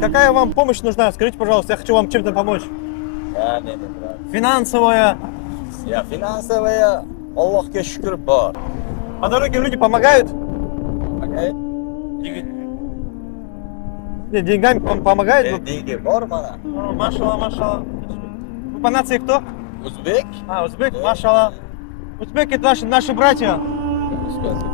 какая вам помощь нужна? Скажите, пожалуйста, я хочу вам чем-то помочь. Финансовая. Я финансовая, Аллахке шүкір бар. По дороге люди помогают? Помогает? Нет, деньгами помогают? Деньги бар мана. Машалла, машалла. Вы по нации кто? Узбек? Узбек, машалла. Узбеки это наши братья. Узбек.